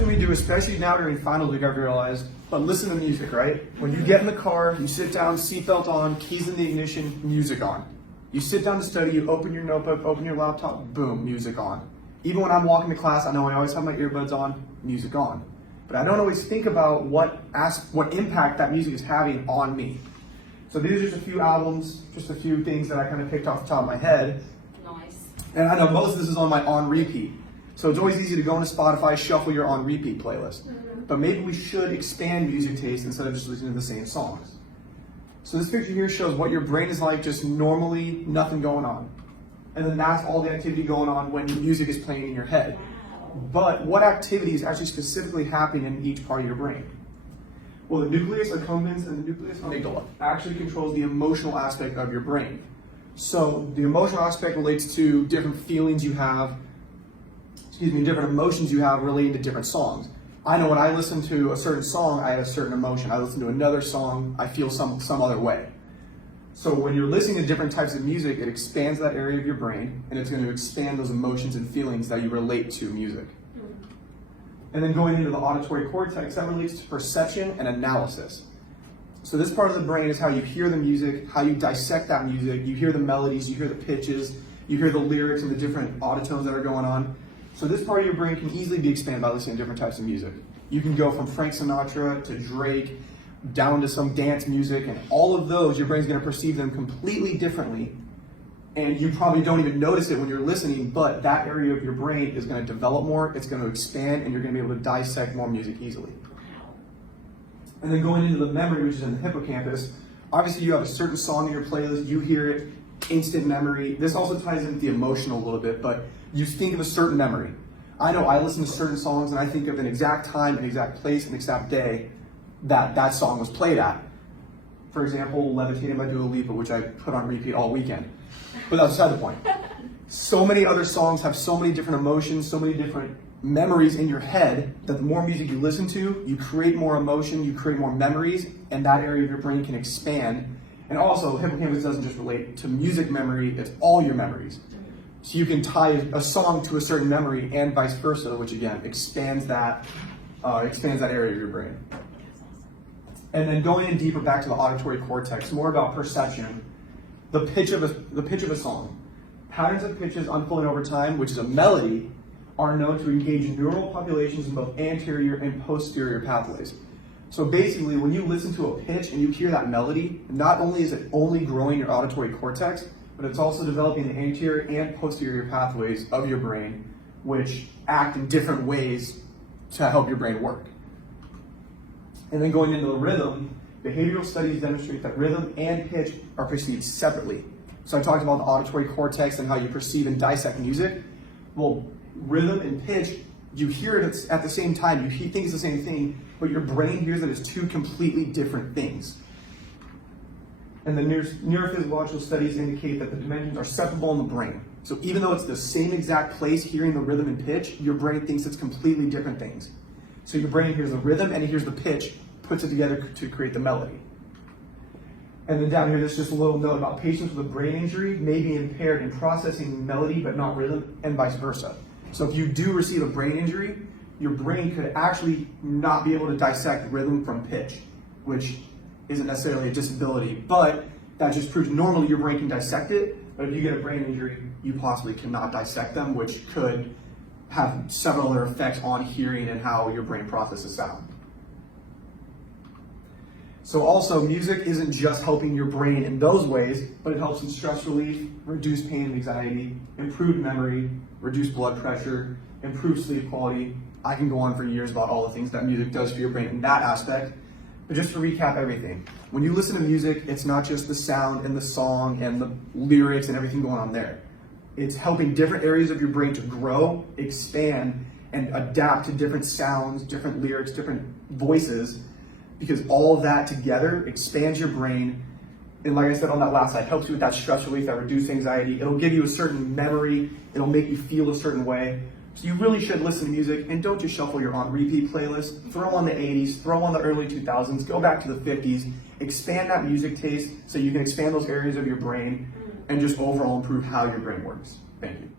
something we do, especially now during finals week, I've realized, but listen to music, right? When you get in the car, you sit down, seatbelt on, keys in the ignition, music on. You sit down to study, you open your notebook, open your laptop, boom, music on. Even when I'm walking to class, I know I always have my earbuds on, music on. But I don't always think about what impact that music is having on me. So these are just a few albums, just a few things that I kind of picked off the top of my head. Nice. And I know most of this is on my on repeat. So it's always easy to go into Spotify, shuffle your on repeat playlist. But maybe we should expand music taste instead of just listening to the same songs. So this picture here shows what your brain is like just normally, nothing going on. And then that's all the activity going on when music is playing in your head. But what activity is actually specifically happening in each part of your brain? Well, the nucleus accumbens and the nucleus amygdala actually controls the emotional aspect of your brain. So the emotional aspect relates to different feelings you have, different emotions you have relating to different songs. I know when I listen to a certain song, I have a certain emotion. I listen to another song, I feel some other way. So when you're listening to different types of music, it expands that area of your brain, and it's going to expand those emotions and feelings that you relate to music. And then going into the auditory cortex, that relates to perception and analysis. So this part of the brain is how you hear the music, how you dissect that music, you hear the melodies, you hear the pitches, you hear the lyrics and the different auditones that are going on. So this part of your brain can easily be expanded by listening to different types of music. You can go from Frank Sinatra to Drake, down to some dance music, and all of those, your brain's going to perceive them completely differently. And you probably don't even notice it when you're listening, but that area of your brain is going to develop more, it's going to expand, and you're going to be able to dissect more music easily. And then going into the memory, which is in the hippocampus, obviously you have a certain song in your playlist, you hear it, instant memory. This also ties into the emotional a little bit, but you think of a certain memory. I know I listen to certain songs and I think of an exact time, an exact place, an exact day that song was played at. For example, Levitating by Dua Lipa, which I put on repeat all weekend. But that's beside the point. So many other songs have so many different emotions, so many different memories in your head that the more music you listen to, you create more emotion, you create more memories, and that area of your brain can expand. And also, hippocampus doesn't just relate to music memory, it's all your memories. So you can tie a song to a certain memory and vice versa, which again expands that area of your brain. And then going in deeper back to the auditory cortex, more about perception, the pitch of a song. Patterns of pitches unfolding over time, which is a melody, are known to engage neural populations in both anterior and posterior pathways. So basically, when you listen to a pitch and you hear that melody, not only is it only growing your auditory cortex, but it's also developing the anterior and posterior pathways of your brain, which act in different ways to help your brain work. And then going into the rhythm, behavioral studies demonstrate that rhythm and pitch are perceived separately. So I talked about the auditory cortex and how you perceive and dissect music. Well, rhythm and pitch, you hear it at the same time, you think it's the same thing, but your brain hears it as two completely different things. And the neurophysiological studies indicate that the dimensions are separable in the brain. So even though it's the same exact place hearing the rhythm and pitch, your brain thinks it's completely different things. So your brain hears the rhythm and it hears the pitch, puts it together to create the melody. And then down here, there's just a little note about patients with a brain injury may be impaired in processing melody but not rhythm, and vice versa. So if you do receive a brain injury, your brain could actually not be able to dissect rhythm from pitch, which isn't necessarily a disability, but that just proves normally your brain can dissect it, but if you get a brain injury, you possibly cannot dissect them, which could have several other effects on hearing and how your brain processes sound. So also, music isn't just helping your brain in those ways, but it helps in stress relief, reduce pain and anxiety, improve memory, reduce blood pressure, improve sleep quality. I can go on for years about all the things that music does for your brain in that aspect. But just to recap everything, when you listen to music, it's not just the sound and the song and the lyrics and everything going on there. It's helping different areas of your brain to grow, expand, and adapt to different sounds, different lyrics, different voices, because all of that together expands your brain. And like I said on that last slide, helps you with that stress relief, that reduced anxiety. It'll give you a certain memory. It'll make you feel a certain way. So you really should listen to music, and don't just shuffle your on repeat playlist. Throw on the 80s, throw on the early 2000s, go back to the 50s, expand that music taste so you can expand those areas of your brain and just overall improve how your brain works. Thank you.